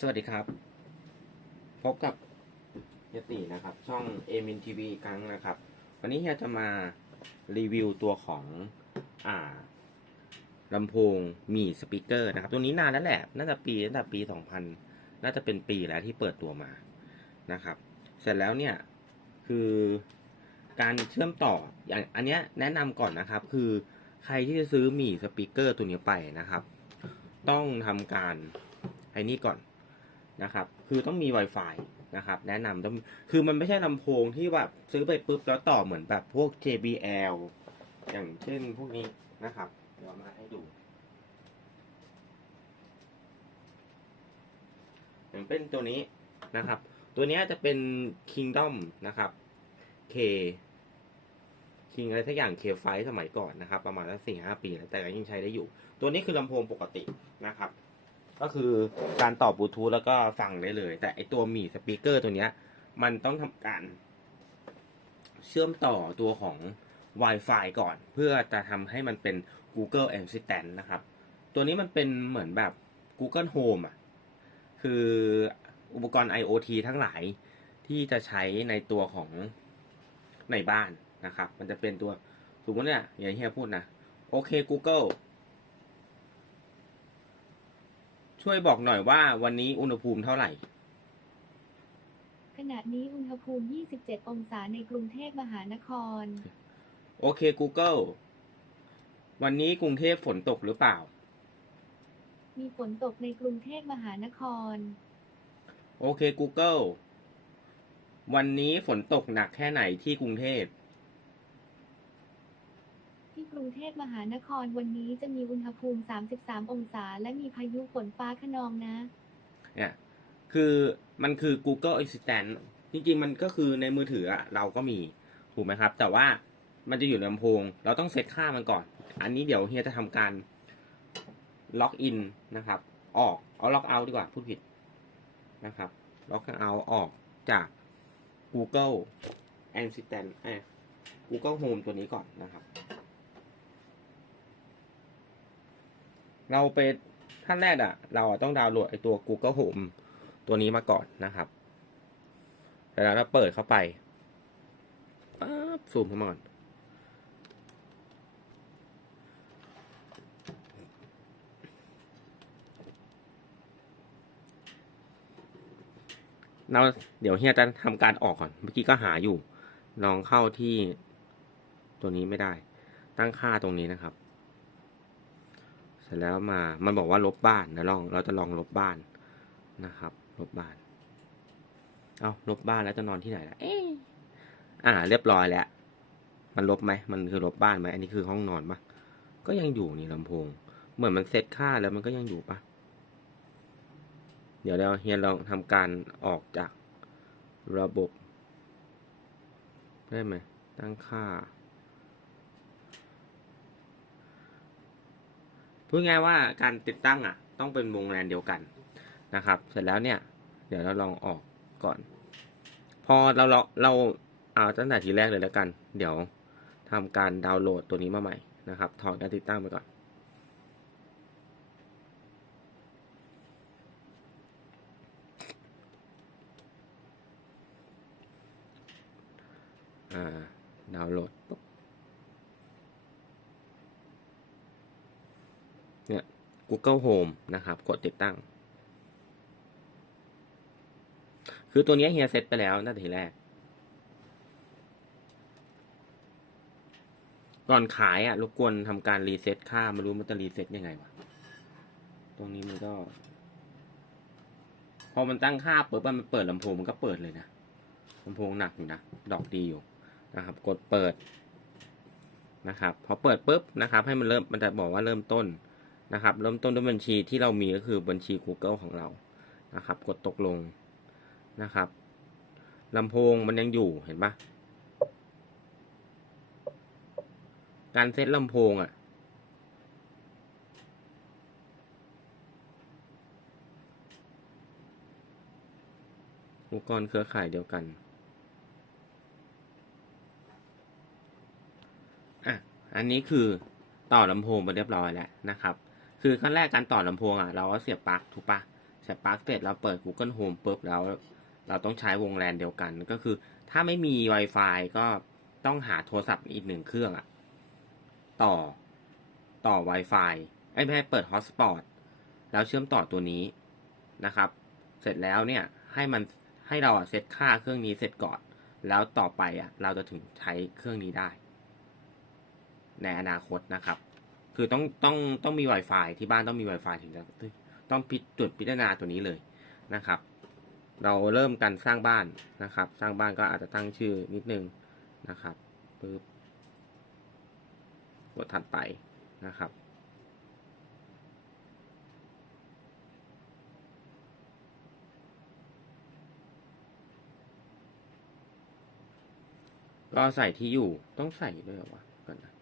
สวัสดีครับ พบกับเฮียตีนะครับ ช่องเอมินทีวีครั้งนะครับ วันนี้เฮียจะมารีวิวตัวของอ่าลำโพงมีสปีกเกอร์นะครับ ตัวนี้นานแล้วแหละ น่าจะปีตั้งแต่ปี 2000 น่าจะเป็นปีแล้วที่เปิดตัวมานะครับ เสร็จแล้วเนี่ย คือการเชื่อมต่ออย่างอันเนี้ยแนะนำก่อนนะครับ คือใครที่จะซื้อมีสปีกเกอร์ตัวนี้ไปนะครับ ต้องทำการไอ้นี่ก่อน นะครับ คือต้องมี Wi-Fi นะครับ แนะนำต้องคือมันไม่ใช่ลำโพงที่แบบซื้อไปปุ๊บแล้วต่อเหมือนแบบพวก JBL อย่างเช่นพวกนี้นะครับ เดี๋ยวมาให้ดู อย่างเป็นตัวนี้นะครับ ตัวนี้จะเป็น Kingdom นะครับ K King อะไรสักอย่าง K ไฟสมัยก่อนนะครับ ประมาณสักสี่ห้าปีแล้วแต่ก็ยังใช้ได้อยู่ ตัวนี้คือลำโพงปกตินะครับ ก็คือการต่อบลูทูธแล้วก็ฟังได้เลย แต่ไอตัวมีสปีกเกอร์ตัวเนี้ย มันต้องทำการ เชื่อมต่อตัวของ Wi-Fi ก่อน เพื่อจะทำให้มันเป็น Google Assistant นะครับ ตัวนี้มันเป็นเหมือนแบบ Google Home อะ คืออุปกรณ์ IoT ทั้งหลายที่จะใช้ในตัวของในบ้านนะครับ มันจะเป็นตัวสมมติเนี่ยอย่างที่เฮียพูดนะ โอเค Google ช่วยบอกหน่อยว่าวันนี้อุณหภูมิเท่าไหร่ ขณะนี้อุณหภูมิ 27 องศาในกรุงเทพมหานคร โอเค Google วันนี้กรุงเทพฝนตกหรือเปล่า มีฝนตกในกรุงเทพมหานคร โอเค Google วันนี้ฝนตกหนักแค่ไหนที่กรุงเทพที่ก รุงเทพมหานครวันนี้จะมีอุณหภูมิ 33 องศา และมีพายุฝนฟ้าขนองนะ เนี่ย คือมันคือ Google Assistant จริงๆ มันก็คือในมือถือเราก็มี ถูกไหมครับ แต่ว่ามันจะอยู่ในลำโพง เราต้องเซตค่ามันก่อน อันนี้เดี๋ยวเฮียจะทำการล็อกอินนะครับ ออก เอาล็อกเอาดีกว่า พูดผิดนะครับ ล็อกเอาออกจาก Google Assistant อ้ย Google Home ตัวนี้ก่อนนะครับ เราไปขั้นแรกอะเราต้องดาวน์โหลดไอตัว Google Home ตัวนี้มาก่อนนะครับแล้วเราเปิดเข้าไปปั๊บซูมเข้ามาก่อนเราเดี๋ยวเฮียจะทำการออกก่อน เมื่อกี้ก็หาอยู่ ลองเข้าที่ตัวนี้ไม่ได้ ตั้งค่าตรงนี้นะครับ เสร็จแล้วมามันบอกว่าลบบ้านนะลองเราจะลองลบบ้านนะครับ ลบบ้าน เอาลบบ้านแล้วจะนอนที่ไหนล่ะเอ๊ะอ่า เรียบร้อยแล้ว มันลบไหมมันคือลบบ้านไหมอันนี้คือห้องนอนปะก็ยังอยู่นี่ลำโพง เหมือนมันเซตค่าแล้วมันก็ยังอยู่ปะเดี๋ยวเราเฮียลองทำการออกจากระบบ ได้ไหมตั้งค่า พูดง่ายว่าการติดตั้งอะ ต้องเป็นวงแลนเดียวกันนะครับ เสร็จแล้วเนี่ย เดี๋ยวเราลองออกก่อน พอเราเราเราเอาตั้งแต่ทีแรกเลยแล้วกัน เดี๋ยวทำการดาวน์โหลดตัวนี้มาใหม่นะครับ ถอดการติดตั้งไปก่อน อ่า ดาวน์โหลดปุ๊บ เนี่ย Google Home นะครับ กดติดตั้ง คือตัวนี้เฮียเซตไปแล้วตั้งแต่ทีแรก ก่อนขายอะรบกวนทำการรีเซ็ตค่าไม่รู้มันจะรีเซ็ตยังไงวะ ตรงนี้มันก็ พอมันตั้งค่าเปิดมันเปิดลำโพงมันก็เปิดเลยนะลำโพงหนักอยู่นะ ดอกดีอยู่นะครับ กดเปิดนะครับ พอเปิดปุ๊บนะครับ ให้มันเริ่มมันจะบอกว่าเริ่มต้น นะครับ เริ่มต้นด้วยบัญชีที่เรามีก็คือบัญชี Google ของเรานะครับ กดตกลงนะครับลำโพงมันยังอยู่เห็นปะการเซตลำโพงอะ่ะอุปกรณ์เครือข่ายเดียวกันอะอันนี้คือต่อลำโพงไปเรียบร้อยแล้วนะครับ คือขั้นแรกการต่อลำโพงอะเราก็เสียบปลั๊กถูกปะเสร็จปั๊บเสร็จเราเปิด Google Home ปุ๊บแล้ว เราต้องใช้วงแลนเดียวกัน ก็คือ ถ้าไม่มี Wi-Fi ก็ต้องหาโทรศัพท์อีกหนึ่งเครื่องอะต่อต่อ Wi-Fi ไอ้ยไม่ให้เปิด Hotspot แล้วเชื่อมต่อตัวนี้นะครับ เสร็จแล้วเนี่ยให้มันให้เราอะเซตค่าเครื่องนี้เสร็จก่อน แล้วต่อไปอะเราจะถึงใช้เครื่องนี้ได้ ในอนาคตนะครับ คือต้องต้องต้องมี Wi-Fi ที่บ้านต้องมี Wi-Fi ถึงจะต้องพิจุดพิจารณาตัวนี้เลยนะครับ เราเริ่มกันสร้างบ้านนะครับ สร้างบ้านก็อาจจะตั้งชื่อนิดนึงนะครับปึ๊บกดถัดไปนะครับก็ใส่ที่อยู่ต้องใส่ด้วยหรอวะก่อนนะ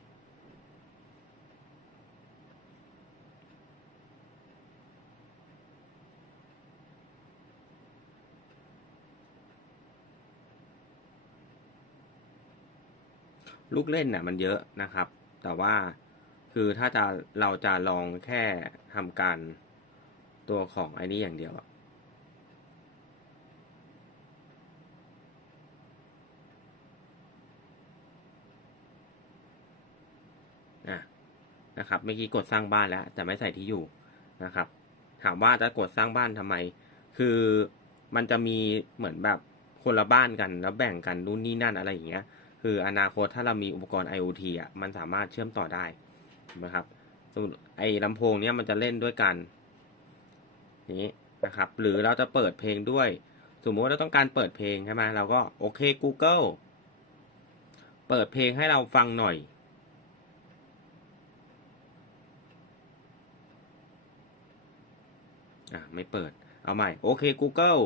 ลูกเล่นน่ะมันเยอะนะครับ แต่ว่าคือถ้าจะเราจะลองแค่ทำการตัวของไอ้นี้อย่างเดียวอะนะครับเมื่อกี้กดสร้างบ้านแล้ว แต่ไม่ใส่ที่อยู่นะครับ ถามว่าจะกดสร้างบ้านทำไม คือมันจะมีเหมือนแบบคนละบ้านกันแล้วแบ่งกันนู่นนี่นั่นอะไรอย่างเงี้ย คืออนาคตถ้าเรามีอุปกรณ์ IoT อะมันสามารถเชื่อมต่อได้นะครับสมมติไอ้ลำโพงเนี้ยมันจะเล่นด้วยกันนี้นะครับ หรือเราจะเปิดเพลงด้วย สมมติว่าเราต้องการเปิดเพลงใช่ไหมเราก็โอเค Google เปิดเพลงให้เราฟังหน่อย อะไม่เปิด เอาใหม่ โอเค Google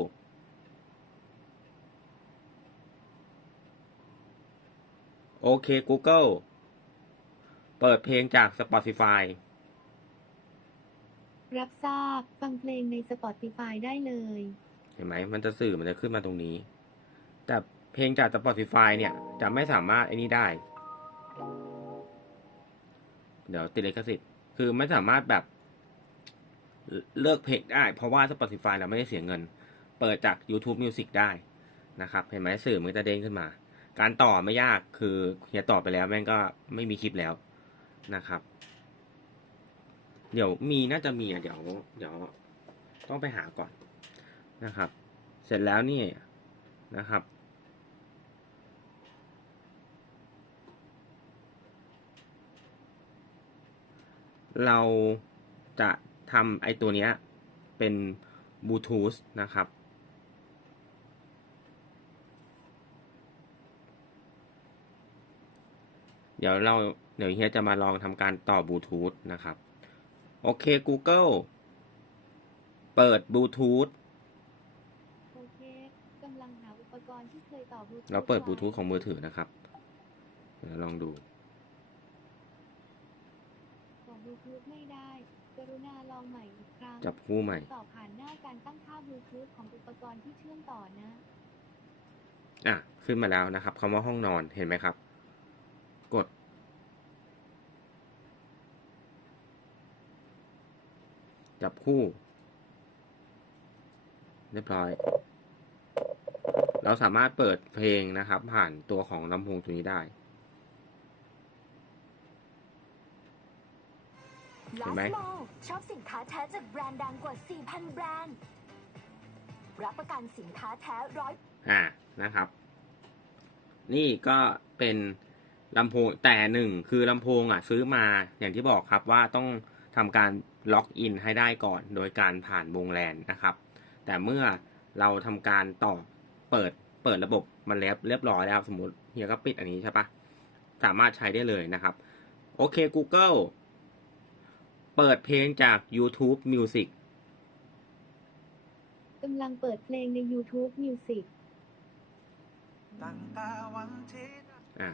โอเค Google เปิดเพลงจาก Spotify รับทราบฟังเพลงใน Spotify ได้เลย เห็นไหม มันจะสื่อมันจะขึ้นมาตรงนี้ แต่เพลงจาก Spotify เนี่ย จะไม่สามารถไอ้นี้ได้ เดี๋ยวติดลิขสิทธิ์ คือไม่สามารถแบบเลือกเพลงได้ เพราะว่า Spotify เราไม่ได้เสียเงิน เปิดจาก YouTube Music ได้นะครับ เห็นไหมสื่อมันจะเด้งขึ้นมา การต่อไม่ยากคือเฮียต่อไปแล้วแม่งก็ไม่มีคลิปแล้วนะครับ เดี๋ยวมีน่าจะมีอะเดี๋ยว เดี๋ยวต้องไปหาก่อนนะครับ เสร็จแล้วนี่นะครับ เราจะทำไอตัวเนี้ยเป็นบลูทูธนะครับ เดี๋ยวเราเดี๋ยวเฮียจะมาลองทำการต่อบลูทูธนะครับ โอเค Google เปิดบลูทูธโอเคกำลังหาอุปกรณ์ที่เคยต่อบลูทูธเราเปิดบลูไว้ทูธของมือถือนะครับเดี๋ยวลองดูต่อบลูทูธไม่ได้กรุณาลองใหม่อีกครั้งจับคู่ใหม่ ต่อผ่านหน้าการตั้งค่าบลูทูธของอุปกรณ์ที่เชื่อมต่อนะ อะ ขึ้นมาแล้วนะครับคำว่าห้องนอนเห็นไหมครับ กด จับคู่ เรียบร้อย เราสามารถเปิดเพลงนะครับ ผ่านตัวของลำโพงตัวนี้ได้ เห็นไหม Last Mall ชอบสินค้าแท้จากแบรนด์ดังกว่า 4,000 แบรนด์ รับประกันสินค้าแท้ร้อยอ่านะครับ นี่ก็เป็น ลำโพงแต่หนึ่งคือลำโพงอะซื้อมาอย่างที่บอกครับว่าต้องทำการล็อกอินให้ได้ก่อน โดยการผ่านวงแลนนะครับ แต่เมื่อเราทำการต่อเปิดเปิดระบบมันแล้วเรียบร้อยแล้วสมมติเฮียก็ปิดอันนี้ใช่ปะสามารถใช้ได้เลยนะครับ โอเค Google เปิดเพลงจาก YouTube Music กำลังเปิดเพลงใน YouTube Music ตั้งแต่วันที่อ่า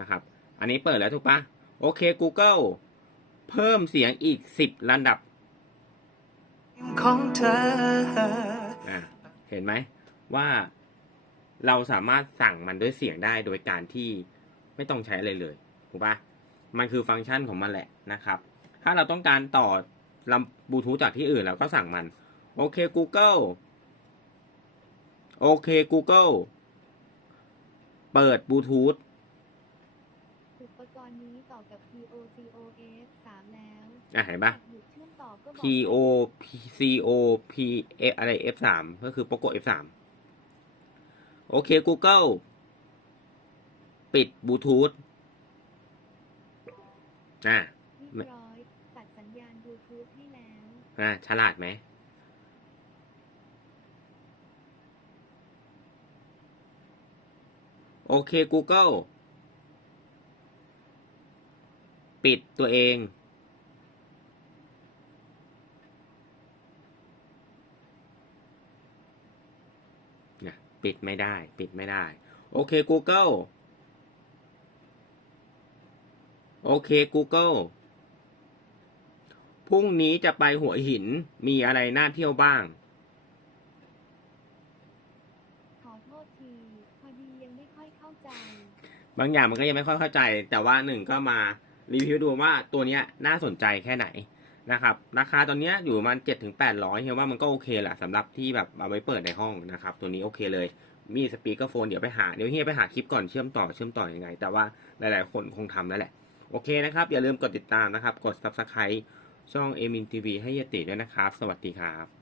นะครับ อันนี้เปิดแล้วถูกปะโอเค Google เพิ่มเสียงอีก 10ระดับของเธออ่าเห็นไหมว่าเราสามารถสั่งมันด้วยเสียงได้โดยการที่ไม่ต้องใช้อะไรเลยถูกปะมันคือฟังก์ชันของมันแหละนะครับ ถ้าเราต้องการต่อลำบลูทูธจากที่อื่นเราก็สั่งมัน โอเค Google โอเค Google เปิดบลูทูธอุป กรณ์นี้ต่อกับ POCOF 3แล้วอะเห็นปะ หยุดเชื่อมต่อก็บอก P O P C O P F อะไร F สามก็คือ Poco F สามโอเค Google ปิดบลูทูธอะ เรียบร้อยตัดสัญญาณบลูทูธให้แล้ว อะฉลาดไหม โอเค Google ปิดตัวเองนะปิดไม่ได้ ปิดไม่ได้ โอเค Google โอเค Google พรุ่งนี้จะไปหัวหินมีอะไรน่าเที่ยวบ้าง ขอโทษทีพอดียังไม่ค่อยเข้าใจ บางอย่างมันก็ยังไม่ค่อยเข้าใจ แต่ว่าหนึ่งก็มา รีวิวดูว่าตัวนี้น่าสนใจแค่ไหนนะครับราคาตอนนี้อยู่ประมาณเจ็ดถึงแปดร้อยเฮียว่ามันก็โอเคแหละสำหรับที่แบบเอาไว้เปิดในห้องนะครับ ตัวนี้โอเคเลย มีสปีกเกอร์โฟนเดี๋ยวไปหาเดี๋ยวเฮียไปหาคลิปก่อนเชื่อมต่อเชื่อมต่อยังไง แต่ว่าหลายๆ คนคงทำแล้วแหละ โอเคนะครับ อย่าลืมกดติดตามนะครับ กด subscribe ช่องเอมินทีวีให้เฮียติด้วยนะครับ สวัสดีครับ